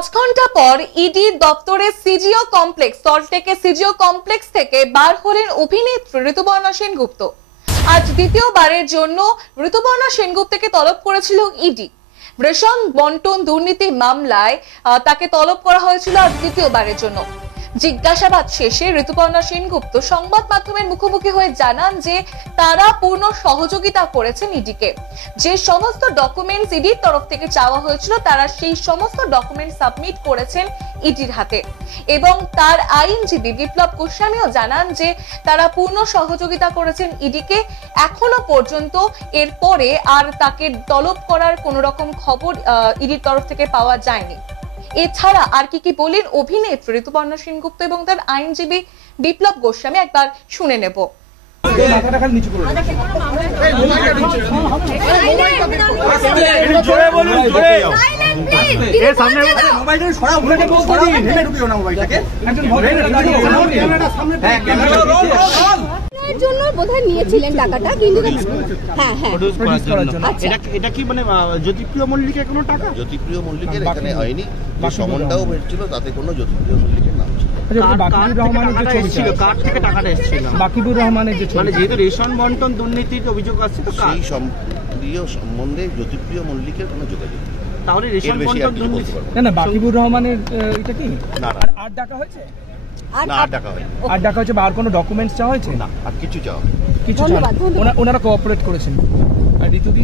5 ঘন্টা পর ইডি দপ্তরে সিজিও কমপ্লেক্স সল্টলেকের সিজিও কমপ্লেক্স থেকে বার হলেন অভিনেত্রী ঋতুপর্ণা সেনগুপ্ত। আজ দ্বিতীয়বারের জন্য ঋতুপর্ণা সেনগুপ্তকে তলব করেছিল ইডি। রেশন বন্টন দুর্নীতি মামলায় তাকে তলব করা হয়েছিল আজ দ্বিতীয়বারের জন্য। জিজ্ঞাসাবাদ শেষে ঋতুপর্ণা সেনগুপ্ত সংবাদ মাধ্যমের মুখোমুখি হয়ে জানান যে তারা পূর্ণ সহযোগিতা করেছেন ইডিকে। যে সমস্ত ডকুমেন্টস ইডির তরফ থেকে চাওয়া হয়েছিল তারা সেই সমস্ত ডকুমেন্ট সাবমিট করেছেন ইডির হাতে এবং তার আইনজীবী বিপ্লব গোস্বামীও জানান যে তারা পূর্ণ সহযোগিতা করেছেন ইডিকে। এখনো পর্যন্ত এরপরে আর তাকে তলব করার কোন রকম খবর ইডির তরফ থেকে পাওয়া যায়নি। এছাড়া আর কি বলেন অভিনেত্রী ঋতুপর্ণা সেনগুপ্ত এবং তার আইনজীবী বিপ্লব গোস্বামী একবার শুনে নেব। জন্য বোধহয় নিয়েছিলেন টাকাটা, কিন্তু হ্যাঁ এটা কি মানে জ্যোতিপ্রিয় মল্লিকের কোনো টাকা? জ্যোতিপ্রিয় মল্লিকের এখানে হয়নি, যে সমনটাও হয়েছিল তাতে কোনো জ্যোতিপ্রিয় মল্লিকের নাম ছিল। বাকিবুর রহমানের যে মানে যেহেতু রেশন বন্টন দুর্নীতির অভিযোগ আছে তো সেই সম্বন্ধে জ্যোতিপ্রিয় মল্লিকের কোনো যোগাযোগ নেই। তাহলে রেশন বন্টন দুর্নীতি না বাকিবুর রহমানের এটা কি আর ডাকা হয়েছে? না, আর ডাকা হয়নি। আর ডাকা হয়েছে বা আর কোনো ডকুমেন্টস চাওয়া হয়েছে? না, আর কিছু চাওয়া কিছু ওনারা কোঅপারেট করেছেন। আর ঋতুদি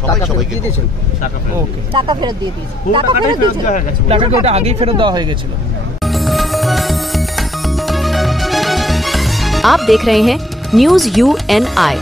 সবাইকে দিয়েছেন টাকা ফেরত দিয়ে দিয়েছে। টাকাকে ওটা আগেই ফেরত দেওয়া হয়ে গেছিল। आप देख रहे हैं न्यूज़ UNI।